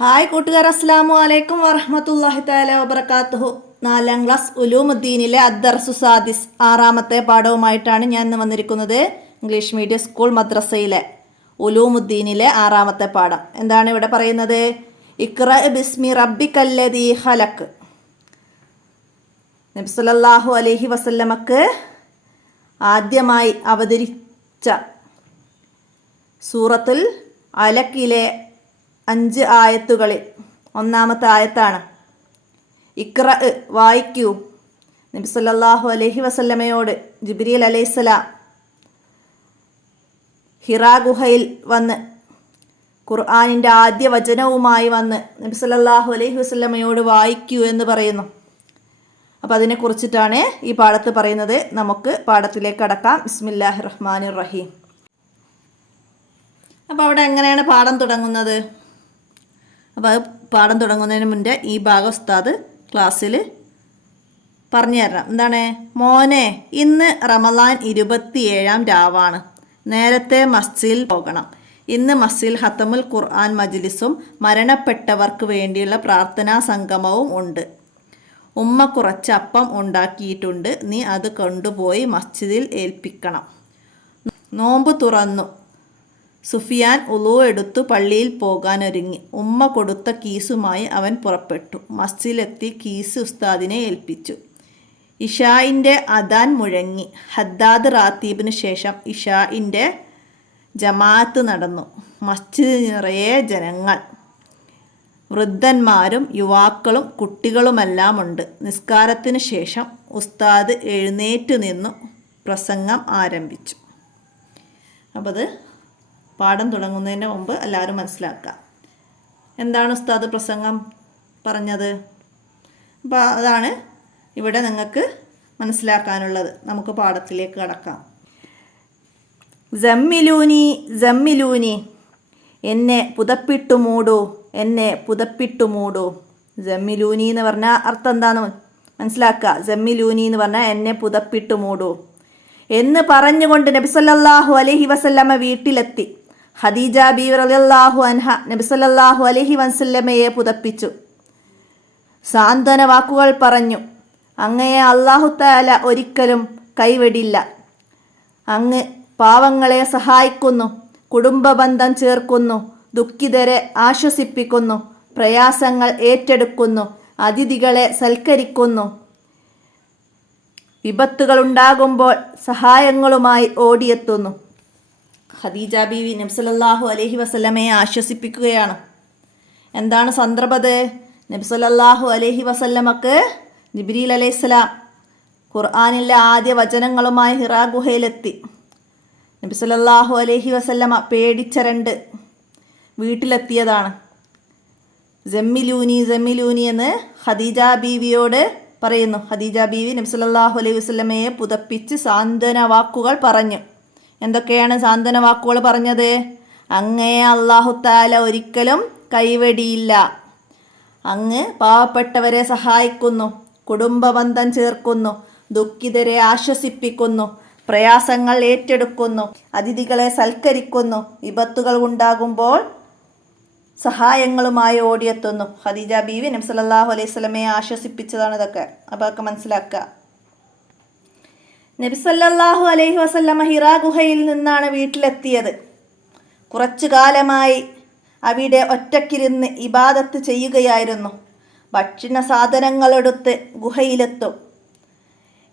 Hi കൂട്ടുകാർ, അസ്സലാമു അലൈക്കും വറഹ്മത്തുള്ളാഹി തആല വബറകാതുഹു. 4ാം ക്ലാസ് ഉലൂമുദ്ദീനിലെ അദ്ദർസു സാദിസ് 6ാമത്തെ പാഠവുമായിട്ടാണ് ഞാൻ ഇന്ന് വന്നിരിക്കുന്നത്. ഇംഗ്ലീഷ് മീഡിയം സ്കൂൾ മദ്രസയിലെ ഉലൂമുദ്ദീനിലെ 6ാമത്തെ പാഠം. എന്താണ് ഇവിടെ പറയുന്നത്? ഇഖ്റ ബിസ്മി റബ്ബിക്കല്ലദീ ഖലഖ്. നബി സല്ലല്ലാഹു അലൈഹി വസല്ലമക്ക് ആദ്യമായി അവതരിച്ച സൂറത്തുൽ അലക്കിലെ 5 ആയത്തുകളിൽ 1ാമത്തെ ആയത്താണ് ഇഖ്റ, വായിക്കൂ. നബി സല്ലല്ലാഹു അലൈഹി വസല്ലമയോട് ജിബ്രീൽ അലൈഹിസ്സലാം ഹിറാ ഗുഹയിൽ വന്ന് ഖുർആനിൻ്റെ ആദ്യ വചനവുമായി വന്ന് നബി സല്ലല്ലാഹു അലൈഹി വസല്ലമയോട് വായിക്കൂ എന്ന് പറയുന്നു. അപ്പോൾ അതിനെക്കുറിച്ചിട്ടാണ് ഈ പാഠത്ത് പറയുന്നത്. നമുക്ക് പാഠത്തിലേക്ക് കടക്കാം. ബിസ്മില്ലാഹിർ റഹ്മാനിർ റഹീം. അപ്പോൾ അവിടെ എങ്ങനെയാണ് പാഠം തുടങ്ങുന്നത്? അപ്പോൾ പാഠം തുടങ്ങുന്നതിന് മുന്നേ ഈ ഭാഗം ഉസ്താദ് ക്ലാസ്സിൽ പറഞ്ഞു തരണം. എന്താണ്? മോനെ, ഇന്ന് റമളാൻ 27ാം രാവാണ്. നേരത്തെ മസ്ജിദിൽ പോകണം. ഇന്ന് മസ്ജിദിൽ ഖത്തമുൽ ഖുർആൻ മജ്ലിസും മരണപ്പെട്ടവർക്ക് വേണ്ടിയുള്ള പ്രാർത്ഥനാ സംഗമവും ഉണ്ട്. ഉമ്മ കുറച്ച് അപ്പം ഉണ്ടാക്കിയിട്ടുണ്ട്. നീ അത് കൊണ്ടുപോയി മസ്ജിദിൽ ഏൽപ്പിക്കണം. നോമ്പ് തുറന്നു. സുഫിയാൻ ഉളൂ എടുത്തു പള്ളിയിൽ പോകാനൊരുങ്ങി. ഉമ്മ കൊടുത്ത കീസുമായി അവൻ പുറപ്പെട്ടു. മസ്ജിദിലെത്തി കീസ് ഉസ്താദിനെ ഏൽപ്പിച്ചു. ഇഷായിൻ്റെ അദാൻ മുഴങ്ങി. ഹദ്ദാദ് റാത്തീബിന് ശേഷം ഇഷായിൻ്റെ ജമാഅത്ത് നടന്നു. മസ്ജിദ് നിറയെ ജനങ്ങൾ, വൃദ്ധന്മാരും യുവാക്കളും കുട്ടികളുമെല്ലാം ഉണ്ട്. നിസ്കാരത്തിന് ശേഷം ഉസ്താദ് എഴുന്നേറ്റ് നിന്നു പ്രസംഗം ആരംഭിച്ചു. അപ്പോൾ അത് പാഠം തുടങ്ങുന്നതിന് മുമ്പ് എല്ലാവരും മനസ്സിലാക്കുക. എന്താണ് ഉസ്താദ് പ്രസംഗം പറഞ്ഞത്? അപ്പോൾ അതാണ് ഇവിടെ നിങ്ങൾക്ക് മനസ്സിലാക്കാനുള്ളത്. നമുക്ക് പാഠത്തിലേക്ക് കടക്കാം. ജമ്മിലൂനി ജമ്മിലൂനി, എന്നെ പുതപ്പിട്ടു മൂടൂ, എന്നെ പുതപ്പിട്ടു മൂടൂ. ജമ്മിലൂനി എന്ന് പറഞ്ഞാൽ അർത്ഥം എന്താണെന്ന് മനസ്സിലാക്കുക. ജമ്മിലൂനി എന്ന് പറഞ്ഞാൽ എന്നെ പുതപ്പിട്ടു മൂടൂ എന്ന് പറഞ്ഞുകൊണ്ട് നബി സല്ലല്ലാഹു അലൈഹി വസല്ലമ വീട്ടിലെത്തി. ഖദീജ ബീവി റളിയല്ലാഹു അൻഹ നബി സല്ലല്ലാഹു അലൈഹി വസല്ലമയെ പുതപ്പിച്ചു. സാന്ത്വന വാക്കുകൾ പറഞ്ഞു. അങ്ങയെ അല്ലാഹു തആല ഒരിക്കലും കൈവിടില്ല. അങ്ങ് പാവങ്ങളെ സഹായിക്കുന്നു, കുടുംബബന്ധം ചേർക്കുന്നു, ദുഃഖിതരെ ആശ്വസിപ്പിക്കുന്നു, പ്രയാസങ്ങൾ ഏറ്റെടുക്കുന്നു, അതിഥികളെ സൽക്കരിക്കുന്നു, വിപത്തുകളുണ്ടാകുമ്പോൾ സഹായങ്ങളുമായി ഓടിയെത്തുന്നു. ഖദീജ ബീവി നബി സല്ലല്ലാഹു അലൈഹി വസല്ലമയെ ആശ്വസിപ്പിക്കുകയാണ്. എന്താണ് സന്ദർഭത്? നബി സല്ലല്ലാഹു അലൈഹി വസല്ലമക്ക് ജിബ്രീൽ അലൈഹിസ്സലാം ഖുർആനിലെ ആദ്യ വചനങ്ങളുമായി ഹിറാ ഗുഹയിലെത്തി. നബി സല്ലല്ലാഹു അലൈഹി വസല്ലമ പേടിച്ചരണ്ട് വീട്ടിലെത്തിയതാണ്. ജമ്മിലൂനി ജമ്മിലൂനി എന്ന് ഖദീജ ബീവിയോട് പറയുന്നു. ഖദീജ ബീവി നബി സല്ലല്ലാഹു അലൈഹി വസല്ലമയെ പുതപ്പിച്ച് സാന്ത്വന വാക്കുകൾ പറഞ്ഞു. എന്തൊക്കെയാണ് സാന്ത്വന വാക്കുകൾ പറഞ്ഞത്? അങ്ങയെ അല്ലാഹു തആല ഒരിക്കലും കൈവെടിയില്ല. അങ്ങ് പാവപ്പെട്ടവരെ സഹായിക്കുന്നു, കുടുംബബന്ധം ചേർക്കുന്നു, ദുഃഖിതരെ ആശ്വസിപ്പിക്കുന്നു, പ്രയാസങ്ങൾ ഏറ്റെടുക്കുന്നു, അതിഥികളെ സൽക്കരിക്കുന്നു, വിപത്തുകൾ ഉണ്ടാകുമ്പോൾ സഹായങ്ങളുമായി ഓടിയെത്തുന്നു. ഖദീജ ബീവി നബി സല്ലല്ലാഹു അലൈഹി വസല്ലമയെ ആശ്വസിപ്പിച്ചതാണ് ഇതൊക്കെ. അപ്പോൾ അതൊക്കെ മനസ്സിലാക്കുക. നബി സല്ലല്ലാഹു അലൈഹി വസല്ലമ ഹിറാ ഗുഹയിൽ നിന്നാണ് വീട്ടിലെത്തിയത്. കുറച്ചു കാലമായി അവിടെ ഒറ്റക്കിരുന്ന് ഇബാദത്ത് ചെയ്യുകയായിരുന്നു. ഭക്ഷണ സാധനങ്ങളെടുത്ത് ഗുഹയിലെത്തും,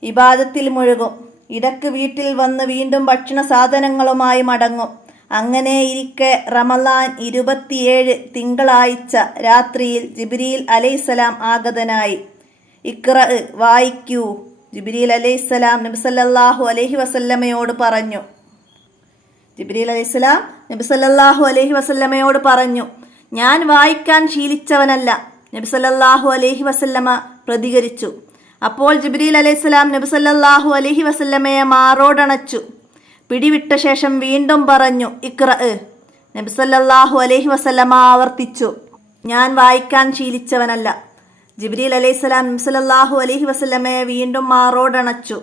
ഇബാദത്തിൽ മുഴുകും. ഇടയ്ക്ക് വീട്ടിൽ വന്ന് വീണ്ടും ഭക്ഷണ സാധനങ്ങളുമായി മടങ്ങും. അങ്ങനെയിരിക്കെ റമളാൻ 27 തിങ്കളാഴ്ച രാത്രിയിൽ ജിബ്രീൽ അലൈഹിസ്സലാം ആഗതനായി. ഇഖ്റ, വായിക്കൂ. ജിബ്രീൽ അലൈഹിസ്സലാം നബി സല്ലല്ലാഹു അലൈഹി വസല്ലമയോട് പറഞ്ഞു. ജിബ്രീൽ അലൈഹിസ്സലാം നബി സല്ലല്ലാഹു അലൈഹി വസല്ലമയോട് പറഞ്ഞു, ഞാൻ വായിക്കാൻ ശീലിച്ചവനല്ല. നബി സല്ലല്ലാഹു അലൈഹി വസല്ലമ പ്രതികരിച്ചു. അപ്പോൾ ജിബ്രീൽ അലൈഹിസ്സലാം നബി സല്ലല്ലാഹു അലൈഹി വസല്ലമയെ മാറോടണച്ചു. പിടിവിട്ട ശേഷം വീണ്ടും പറഞ്ഞു, ഇഖ്റ. നബി സല്ലല്ലാഹു അലൈഹി വസല്ലമ ആവർത്തിച്ചു, ഞാൻ വായിക്കാൻ ശീലിച്ചവനല്ല. ജിബ്രീൽ അലൈഹിസ്സലാം നബി സല്ലല്ലാഹു അലൈഹി വസല്ലമയെ വീണ്ടും മാറോടണച്ചു.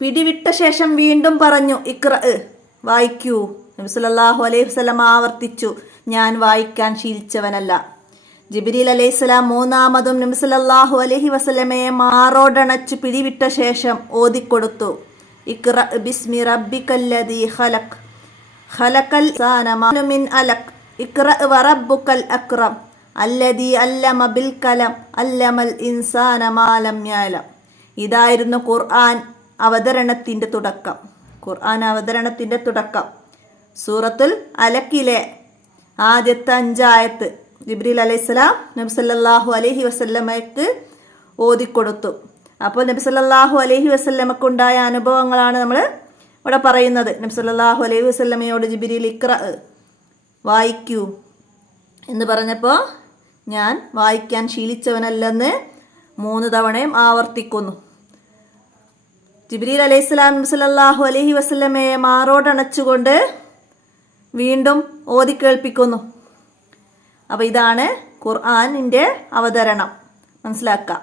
പിടിവിട്ട ശേഷം വീണ്ടും പറഞ്ഞു, ഇഖ്റ, വായിക്കൂ. നബി സല്ലല്ലാഹു അലൈഹി വസല്ലം ആവർത്തിച്ചു, ഞാൻ വായിക്കാൻ ശീലിച്ചവനല്ല. ജിബ്രീൽ അലൈഹിസ്സലാം മൂന്നാമതും നബി സല്ലല്ലാഹു അലൈഹി വസല്ലമയെ മാറോടണച്ച് പിടിവിട്ട ശേഷം ഓതിക്കൊടുത്തു, ഇഖ്റ ബിസ്മി റബ്ബിക്കല്ലദീ ഖലഖ് ഖലഖൽ ഇൻസാന മിൻ അലഖ് ഇഖ്റ വറബ്ബുക്കൽ അക്രം അല്ലദീ അല്ലമ ബിൽ കലം അല്ലമൽ ഇൻസാന മാ ലം യഅലം. ഇതായിരുന്നു ഖുർആൻ അവതരണത്തിൻ്റെ തുടക്കം. സൂറത്തുൽ അലക്കിലെ ആദ്യത്തെ 5 ആയത്ത് ജിബ്രീൽ അലൈഹിസ്സലാം നബി സല്ലല്ലാഹു അലൈഹി വസല്ലമയ്ക്ക് ഓതിക്കൊടുത്തു. അപ്പോൾ നബി സല്ലല്ലാഹു അലൈഹി വസല്ലമക്ക് ഉണ്ടായ അനുഭവങ്ങളാണ് നമ്മൾ ഇവിടെ പറയുന്നത്. നബി സല്ലല്ലാഹു അലൈഹി വസല്ലമയോട് ജിബ്രീൽ ഇഖ്റ വായിക്കൂ എന്ന് പറഞ്ഞപ്പോൾ ഞാൻ വായിക്കാൻ ശീലിച്ചവനല്ലെന്ന് 3 തവണയും ആവർത്തിക്കുന്നു. ജിബ്രീൽ അലൈഹിസ്സലാം നബി സല്ലല്ലാഹു അലൈഹി വസല്ലമയെ മാറോടണച്ചുകൊണ്ട് വീണ്ടും ഓതി കേൾപ്പിക്കുന്നു. അപ്പോൾ ഇതാണ് ഖുർആനിൻ്റെ അവതരണം. മനസ്സിലാക്കാം.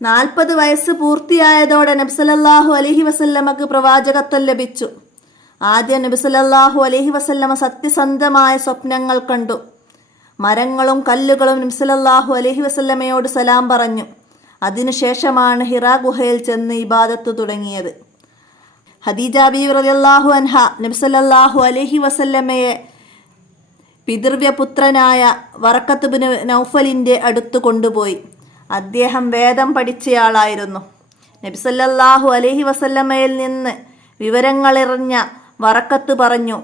40 വയസ്സ് പൂർത്തിയായതോടെ നബി സല്ലല്ലാഹു അലൈഹി വസല്ലമക്ക് പ്രവാചകത്വം ലഭിച്ചു. ആദ്യം നബി സല്ലല്ലാഹു അലൈഹി വസല്ലമ സത്യസന്ധമായ സ്വപ്നങ്ങൾ കണ്ടു. മരങ്ങളും കല്ലുകളും നബി സല്ലല്ലാഹു അലൈഹി വസല്ലമയോട് സലാം പറഞ്ഞു. അതിനുശേഷമാണ് ഹിറാ ഗുഹയിൽ ചെന്ന് ഇബാദത്ത് തുടങ്ങിയത്. ഖദീജ ബീവി റളിയല്ലാഹു അൻഹ നബി സല്ലല്ലാഹു അലൈഹി വസല്ലമയെ പിതൃവ്യപുത്രനായ വറഖത്ത് ഇബ്നു നൗഫലിൻ്റെ അടുത്ത് കൊണ്ടുപോയി. അദ്ദേഹം വേദം പഠിച്ചയാളായിരുന്നു. നബി സല്ലല്ലാഹു അലൈഹി വസല്ലമയിൽ നിന്ന് വിവരങ്ങളറിഞ്ഞ വറഖത്ത് പറഞ്ഞു,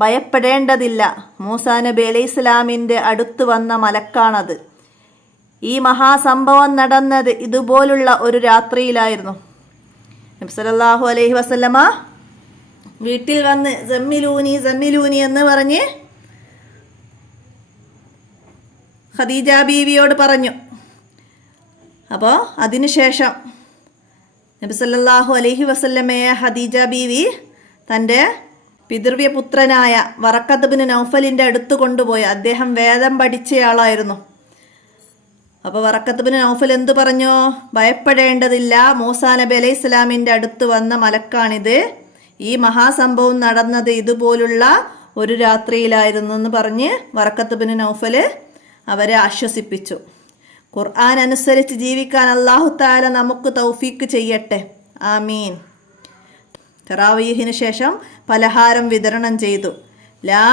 ഭയപ്പെടേണ്ടതില്ല, മൂസാ നബി അലൈഹിസ്സലാമിൻ്റെ അടുത്ത് വന്ന മലക്കാണത്. ഈ മഹാസംഭവം നടന്നത് ഇതുപോലുള്ള ഒരു രാത്രിയിലായിരുന്നു. നബി സല്ലല്ലാഹു അലൈഹി വസല്ലമ വീട്ടിൽ വന്ന് സമ്മിലൂനി എന്ന് പറഞ്ഞ് ഖദീജ ബീവിയോട് പറഞ്ഞു. അപ്പോൾ അതിനുശേഷം നബി സല്ലല്ലാഹു അലൈഹി വസല്ലമയെ ഖദീജ ബീവി തൻ്റെ പിതൃവ്യപുത്രനായ വറഖത്ത് ഇബ്നു നൗഫലിൻ്റെ അടുത്ത് കൊണ്ടുപോയി. അദ്ദേഹം വേദം പഠിച്ചയാളായിരുന്നു. അപ്പോൾ വറഖത്ത് ഇബ്നു നൗഫൽ എന്തു പറഞ്ഞു? ഭയപ്പെടേണ്ടതില്ല, മൂസാ നബി അലൈഹി സ്വലാമിൻ്റെ അടുത്ത് വന്ന മലക്കാണിത്. ഈ മഹാസംഭവം നടന്നത് ഇതുപോലുള്ള ഒരു രാത്രിയിലായിരുന്നു എന്ന് പറഞ്ഞ് വറഖത്ത് ഇബ്നു നൗഫൽ അവരെ ആശ്വസിപ്പിച്ചു. ഖുർആൻ അനുസരിച്ച് ജീവിക്കാൻ അല്ലാഹു തആല നമുക്ക് തൗഫീക്ക് ചെയ്യട്ടെ. ആമീൻ. തറാവീഹിന് ശേഷം പലഹാരം വിതരണം ചെയ്തു. ലാ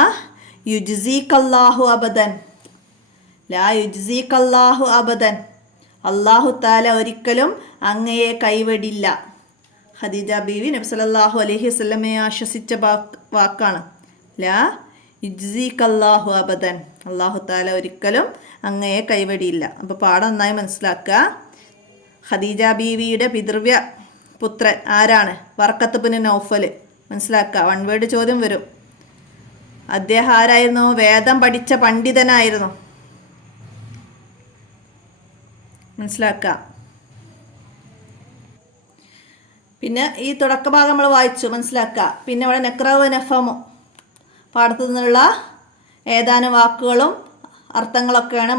യുജ്സീകല്ലാഹു അബദൻ, അല്ലാഹു തആല ഒരിക്കലും അങ്ങയെ കൈവിടില്ല. ഖദീജ ബീവി നബി സല്ലല്ലാഹു അലൈഹി വസല്ലമയെ ആശ്വസിച്ച വാക്കാണ്. ലാ യുജ്സീകല്ലാഹു അബദൻ, അല്ലാഹു തആല ഒരിക്കലും അങ്ങയെ കൈവിടിയില്ല. അപ്പോൾ പാഠം നന്നായി മനസ്സിലാക്കുക. ഖദീജ ബീവിയുടെ പിതൃവ്യ പുത്രൻ ആരാണ്? വറഖത്ത് ഇബ്നു നൗഫൽ. മനസ്സിലാക്കുക. 1 വേർഡ് ചോദ്യം വരും. അദ്ദേഹം ആരായിരുന്നു? വേദം പഠിച്ച പണ്ഡിതനായിരുന്നു. മനസ്സിലാക്കുക. പിന്നെ ഈ തുടക്കഭാഗം നമ്മൾ വായിച്ചു, മനസ്സിലാക്കുക. പിന്നെ ഇവിടെ നക്റവ നഫമു പാഠത്തു നിന്നുള്ള ഏതാനും വാക്കുകളും അർത്ഥങ്ങളൊക്കെയാണ്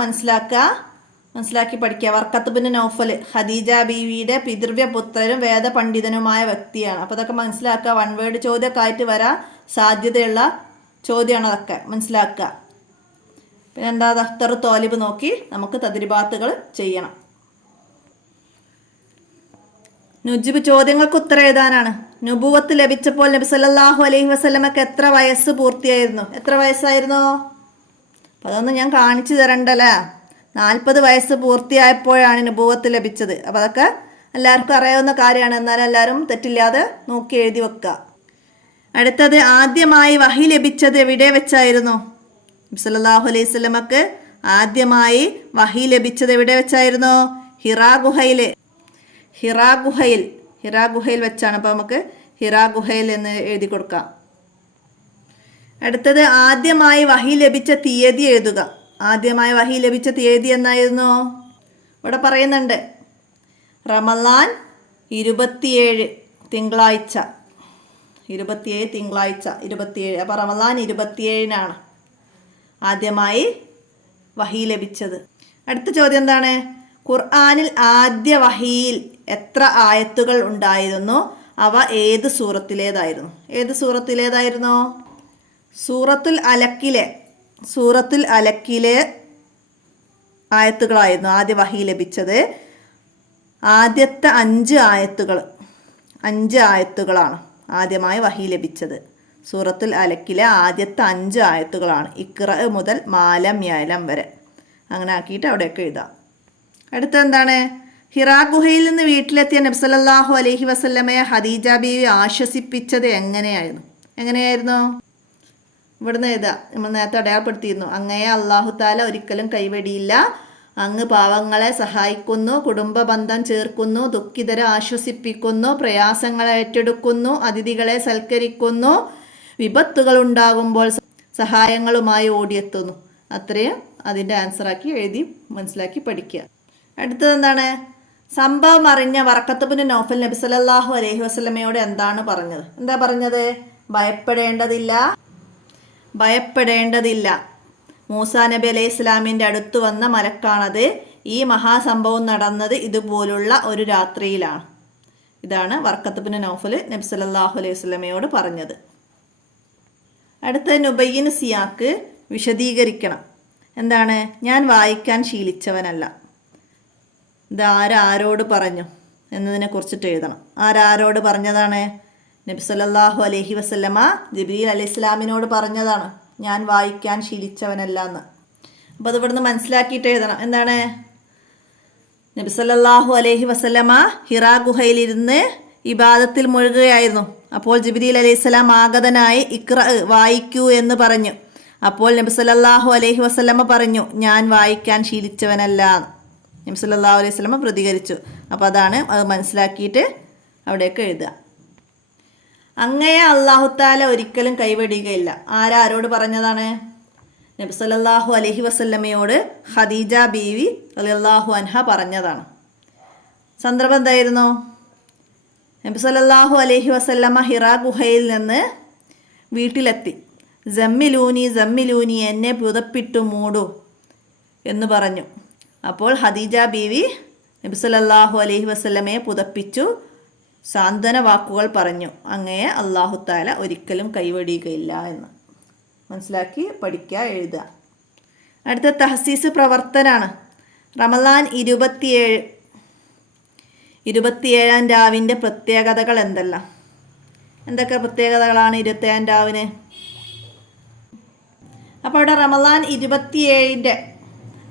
മനസ്സിലാക്കി പഠിക്കുക. വറഖത്ത് ഇബ്നു നൗഫൽ ഖദീജ ബീവിയുടെ പിതൃവ്യ പുത്രനും വേദപണ്ഡിതനുമായ വ്യക്തിയാണ്. അപ്പോൾ അതൊക്കെ മനസ്സിലാക്കുക. 1 വേർഡ് ചോദ്യമൊക്കെ ആയിട്ട് വരാൻ സാധ്യതയുള്ള ചോദ്യമാണ് അതൊക്കെ. മനസ്സിലാക്കുക. പിന്നെ എന്താ, ദഫ്തർ തോലിബ് നോക്കി നമുക്ക് തദ്രിബാത്തുകൾ ചെയ്യണം. നുജ്ബ് ചോദ്യങ്ങൾക്ക് ഉത്തരം എഴുതാനാണ്. നുബുവത്ത് ലഭിച്ചപ്പോൾ നബി സല്ലല്ലാഹു അലൈഹി വസല്ലമക്ക് എത്ര വയസ്സ് പൂർത്തിയായിരുന്നു? എത്ര വയസ്സായിരുന്നു? അപ്പോൾ അതൊന്നും ഞാൻ കാണിച്ചു തരണ്ടല്ലേ. 40 വയസ്സ് പൂർത്തിയായപ്പോഴാണ് നുബുവത്ത് ലഭിച്ചത്. അപ്പോൾ അതൊക്കെ എല്ലാവർക്കും അറിയാവുന്ന കാര്യമാണ്. എന്നാലും എല്ലാവരും തെറ്റില്ലാതെ നോക്കി എഴുതി വെക്കുക. അടുത്തത്, ആദ്യമായി വഹി ലഭിച്ചത് എവിടെ വെച്ചായിരുന്നു? നബി സല്ലല്ലാഹു അലൈഹി വസല്ലമക്ക് ആദ്യമായി വഹി ലഭിച്ചത് എവിടെ വെച്ചായിരുന്നു? ഹിറാ ഗുഹയിൽ വെച്ചാണ്. അപ്പോൾ നമുക്ക് ഹിറാ ഗുഹയിൽ എന്ന് എഴുതി കൊടുക്കാം. അടുത്തത്, ആദ്യമായി വഹി ലഭിച്ച തീയതി എഴുതുക. ആദ്യമായി വഹി ലഭിച്ച തീയതി എന്നായിരുന്നു? ഇവിടെ പറയുന്നുണ്ട്, റമളാൻ 27 തിങ്കളാഴ്ച. 27 തിങ്കളാഴ്ച 27. അപ്പോൾ റമളാൻ 27-നാണ് ആദ്യമായി വഹി ലഭിച്ചത്. അടുത്ത ചോദ്യം എന്താണ്? ഖുർആനിൽ ആദ്യ വഹിയിൽ എത്ര ആയത്തുകൾ ഉണ്ടായിരുന്നു? അവ ഏത് സൂറത്തിലേതായിരുന്നു? ഏത് സൂറത്തിലേതായിരുന്നു? സൂറത്തുൽ അലക്കിലെ ആയത്തുകളായിരുന്നു ആദ്യ വഹി ലഭിച്ചത്. ആദ്യത്തെ 5 ആയത്തുകളാണ് ആദ്യമായി വഹി ലഭിച്ചത്. സൂറത്തുൽ അലക്കിലെ ആദ്യത്തെ 5 ആയത്തുകളാണ് ഇഖ്റ മുതൽ മാലം യഅലം വരെ. അങ്ങനെ ആക്കിയിട്ട് അവിടെയൊക്കെ എഴുതാം. അടുത്തെന്താണ്? ഹിറാ ഗുഹയിൽ നിന്ന് വീട്ടിലെത്തിയ നബി സല്ലല്ലാഹു അലൈഹി വസല്ലമയെ ഖദീജ ബീവി ആശ്വസിപ്പിച്ചത് എങ്ങനെയായിരുന്നു? ഇവിടുന്ന് എഴുതാം. നമ്മൾ നേരത്തെ അടയാളപ്പെടുത്തിയിരുന്നു. അങ്ങയെ അല്ലാഹു തആല ഒരിക്കലും കൈവെടിയില്ല. അങ്ങ് പാവങ്ങളെ സഹായിക്കുന്നു, കുടുംബ ബന്ധം ചേർക്കുന്നു, ദുഃഖിതരെ ആശ്വസിപ്പിക്കുന്നു, പ്രയാസങ്ങളെ ഏറ്റെടുക്കുന്നു, അതിഥികളെ സൽക്കരിക്കുന്നു, വിപത്തുകൾ ഉണ്ടാകുമ്പോൾ സഹായങ്ങളുമായി ഓടിയെത്തുന്നു. അത്രയും അതിൻ്റെ ആൻസറാക്കി എഴുതി മനസ്സിലാക്കി പഠിക്കുക. അടുത്തത് എന്താണ്? സംഭവം അറിഞ്ഞ വറഖത്ത് ഇബ്നു നൗഫൽ നബി സല്ലല്ലാഹു അലൈഹി വസല്ലമയോട് എന്താണ് പറഞ്ഞത്? എന്താ പറഞ്ഞത്? ഭയപ്പെടേണ്ടതില്ല. മൂസാ നബി അലൈഹി ഇസ്ലാമിൻ്റെ അടുത്ത് വന്ന മലക്കാണത്. ഈ മഹാസംഭവം നടന്നത് ഇതുപോലുള്ള ഒരു രാത്രിയിലാണ്. ഇതാണ് വറഖത്ത് ഇബ്നു നൗഫൽ നബി സല്ലല്ലാഹു അലൈഹി വസല്ലമയോട് പറഞ്ഞത്. അടുത്ത നുബയ്യിൻ സിയാക്ക് വിശദീകരിക്കണം. എന്താണ്? ഞാൻ വായിക്കാൻ ശീലിച്ചവനല്ല. ഇത് ആരോട് പറഞ്ഞു എന്നതിനെ കുറിച്ചിട്ട് എഴുതണം. ആരോട് പറഞ്ഞതാണ്? നബി സല്ലല്ലാഹു അലൈഹി വസല്ലമ ജിബ്രീൽ അലൈഹിസ്സലാമിനോട് പറഞ്ഞതാണ്, ഞാൻ വായിക്കാൻ ശീലിച്ചവനല്ല എന്ന്. അപ്പോൾ അത് ഇവിടുന്ന് മനസ്സിലാക്കിയിട്ട് എഴുതണം. എന്താണ്? നബി സല്ലല്ലാഹു അലൈഹി വസല്ലമ ഹിറാ ഗുഹയിലിരുന്ന് ഇബാദത്തിൽ മുഴുകുകയായിരുന്നു. അപ്പോൾ ജിബ്രീൽ അലൈഹിസ്സലാം ആഗതനായി ഇഖ്റ വായിക്കൂ എന്ന് പറഞ്ഞു. അപ്പോൾ നബി സല്ലല്ലാഹു അലൈഹി വസല്ലമ പറഞ്ഞു, ഞാൻ വായിക്കാൻ ശീലിച്ചവനല്ല. നബി സല്ലല്ലാഹു അലൈഹി വസല്ലമ പ്രതികരിച്ചു. അപ്പോൾ അതാണ്, അത് മനസ്സിലാക്കിയിട്ട് അവിടെയൊക്കെ എഴുതുക. അങ്ങയെ അല്ലാഹു തആല ഒരിക്കലും കൈവെടിയുകയില്ല. ആരോട് പറഞ്ഞതാണ്? നബി സല്ലല്ലാഹു അലൈഹി വസല്ലമയോട് ഖദീജ ബീവി റളിയല്ലാഹു അൻഹ പറഞ്ഞതാണ്. സന്ദർഭം എന്തായിരുന്നു? നബി സല്ലല്ലാഹു അലൈഹി വസല്ലമ ഹിറാ ഗുഹയിൽ നിന്ന് വീട്ടിലെത്തി. ജമ്മിലൂനി എന്നെ പുതപ്പിട്ടു മൂടൂ എന്ന് പറഞ്ഞു. അപ്പോൾ ഖദീജ ബീവി നബി സല്ലല്ലാഹു അലൈഹി വസല്ലമയെ പുതപ്പിച്ചു സാന്ത്വന വാക്കുകൾ പറഞ്ഞു. അങ്ങയെ അല്ലാഹു തആല ഒരിക്കലും കൈവെടിയുകയില്ല എന്ന് മനസ്സിലാക്കി പഠിക്കുക, എഴുതുക. അടുത്ത തഹ്സീസ് പ്രവർത്തനാണ്. റമളാൻ 27-ാം രാവിൻ്റെ പ്രത്യേകതകൾ എന്തെല്ലാം? എന്തൊക്കെ പ്രത്യേകതകളാണ് 27-ാം രാവിന്? അപ്പോൾ അവിടെ റമളാൻ 27-ൻ്റെ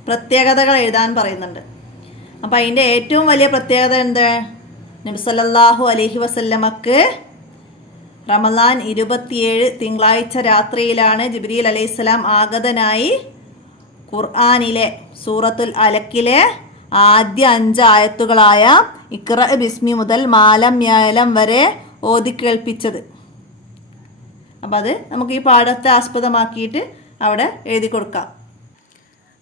പ്രത്യേകതകൾ എഴുതാൻ പറയുന്നുണ്ട്. അപ്പോൾ അതിൻ്റെ ഏറ്റവും വലിയ പ്രത്യേകത എന്താ? നബി സല്ലല്ലാഹു അലൈഹി വസല്ലമക്ക് റമളാൻ 27 തിങ്കളാഴ്ച രാത്രിയിലാണ് ജിബ്രീൽ അലൈഹിസ്സലാം ആഗതനായി ഖുർആനിലെ സൂറത്തുൽ അലക്കിലെ ആദ്യ 5 ആയത്തുകളായ ഇഖ്റ ബിസ്മി മുതൽ മാലം യഅലം വരെ ഓതി കേൾപ്പിച്ചത്. അപ്പം അത് നമുക്ക് ഈ പാഠത്തെ ആസ്പദമാക്കിയിട്ട് അവിടെ എഴുതി കൊടുക്കാം.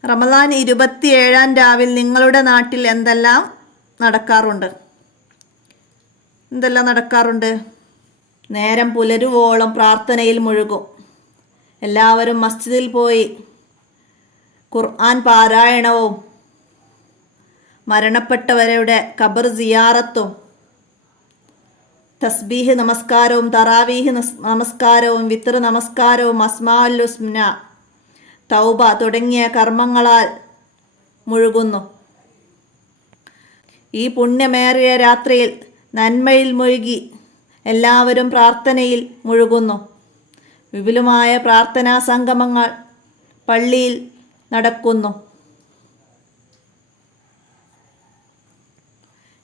റമളാൻ 27-ാം രാവിൽ നിങ്ങളുടെ നാട്ടിൽ എന്തെല്ലാം നടക്കാറുണ്ട്? നേരം പുലരുവോളം പ്രാർത്ഥനയിൽ മുഴുകും. എല്ലാവരും മസ്ജിദിൽ പോയി ഖുർആൻ പാരായണവും മരണപ്പെട്ടവരുടെ ഖബർ സിയാറത്തും തസ്ബീഹ് നമസ്കാരവും തറാവീഹ് നമസ്കാരവും വിത്ർ നമസ്കാരവും അസ്മാഉൽ ഹുസ്ന തൗബ തുടങ്ങിയ കർമ്മങ്ങളാൽ മുഴുകുന്നു. ഈ പുണ്യമേറിയ രാത്രിയിൽ നന്മയിൽ മുഴുകി എല്ലാവരും പ്രാർത്ഥനയിൽ മുഴുകുന്നു. വിപുലമായ പ്രാർത്ഥനാ സംഗമങ്ങൾ പള്ളിയിൽ നടക്കുന്നു.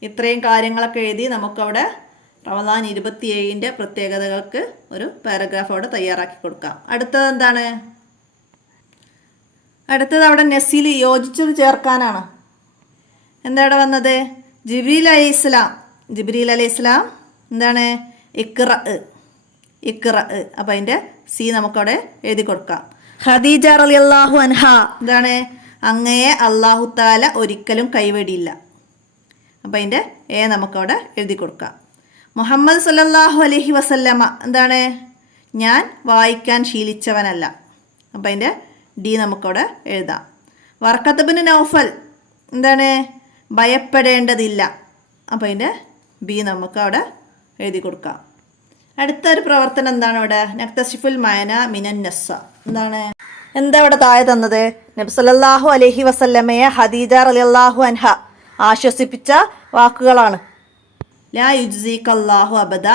ഇത്രയും കാര്യങ്ങളൊക്കെ എഴുതി നമുക്കവിടെ റമളാൻ 27-ൻ്റെ പ്രത്യേകതകൾക്ക് ഒരു പാരഗ്രാഫ് അവിടെ തയ്യാറാക്കി കൊടുക്കാം. അടുത്തത് എന്താണ്? അടുത്തത് അവിടെ നെസിൽ യോജിച്ചത് ചേർക്കാനാണ്. എന്താ അവിടെ വന്നത്? ജിബ്രീൽ അലൈഹിസ്സലാം എന്താണ്? ഇഖ്റ. അപ്പം അതിൻ്റെ സി നമുക്കവിടെ എഴുതി കൊടുക്കാം. ഖദീജ റളിയല്ലാഹു അൻഹ എന്താണ്? അങ്ങയെ അല്ലാഹു തആല ഒരിക്കലും കൈവെടിയില്ല. അപ്പം അതിൻ്റെ എ നമുക്കവിടെ എഴുതി കൊടുക്കാം. മുഹമ്മദ് സല്ലല്ലാഹു അലൈഹി വസല്ലമ എന്താണ്? ഞാൻ വായിക്കാൻ ശീലിച്ചവനല്ല. അപ്പം അതിൻ്റെ ഡി നമുക്കവിടെ എഴുതാം. വറഖത്ത് ഇബ്നു നൗഫൽ എന്താണ്? ഭയപ്പെടേണ്ടതില്ല. അപ്പം അതിൻ്റെ ബി നമുക്ക് അവിടെ എഴുതി കൊടുക്കാം. അടുത്തൊരു പ്രവർത്തനം എന്താണ് ഇവിടെ? നക്തസിഫുൽ മഅന മിനൻ നസ്സ. എന്താ ഇവിടെ താഴെ തന്നത്? നബി സല്ലല്ലാഹു അലൈഹി വസല്ലമയെ ഖദീജ റളിയല്ലാഹു അൻഹ ആശ്വസിപ്പിച്ച വാക്കുകളാണ്. ലാ യുജ്സികല്ലാഹു അബദ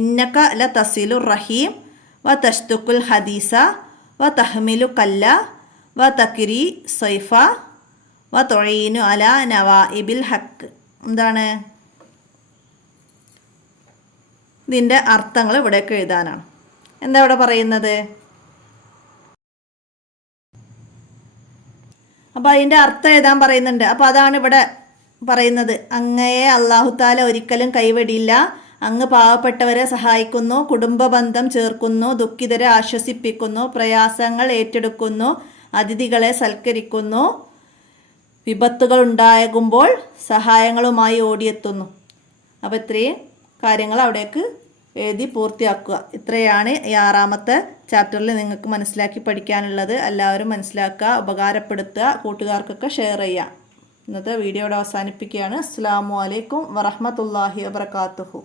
ഇന്നക ലതസിലുർ റഹീം വതഷ്തുകുൽ ഹദീസ വതഹ്മിലു കല്ല വതക്രി സൈഫ വതുഈനു അലാ നവാഇബിൽ ഹഖ്. ഇതിൻ്റെ അർത്ഥങ്ങൾ ഇവിടേക്ക് എഴുതാനാണ്. എന്താ ഇവിടെ പറയുന്നത്? അപ്പോൾ അതിൻ്റെ അർത്ഥം എഴുതാൻ പറയുന്നുണ്ട്. അപ്പോൾ അതാണ് ഇവിടെ പറയുന്നത്. അങ്ങയെ അല്ലാഹു തആല ഒരിക്കലും കൈവിടില്ല. അങ്ങ് പാവപ്പെട്ടവരെ സഹായിക്കുന്നു, കുടുംബ ബന്ധം ചേർക്കുന്നു, ദുഃഖിതരെ ആശ്വസിപ്പിക്കുന്നു, പ്രയാസങ്ങൾ ഏറ്റെടുക്കുന്നു, അതിഥികളെ സൽക്കരിക്കുന്നു, വിപത്തുകൾ ഉണ്ടാകുമ്പോൾ സഹായങ്ങളുമായി ഓടിയെത്തുന്നു. അപ്പോൾ ഇത്രയും കാര്യങ്ങൾ അവിടേക്ക് എഴുതി പൂർത്തിയാക്കുക. ഇത്രയാണ് ഈ 6ാമത്തെ ചാപ്റ്ററിൽ നിങ്ങൾക്ക് മനസ്സിലാക്കി പഠിക്കാനുള്ളത്. എല്ലാവരും മനസ്സിലാക്കുക, ഉപകാരപ്പെടുത്തുക, കൂട്ടുകാർക്കൊക്കെ ഷെയർ ചെയ്യുക. ഇന്നത്തെ വീഡിയോ ഇവിടെ അവസാനിപ്പിക്കുകയാണ്. അസ്സലാമു അലൈക്കും വറഹ്മത്തുള്ളാഹി വബറകാതുഹു.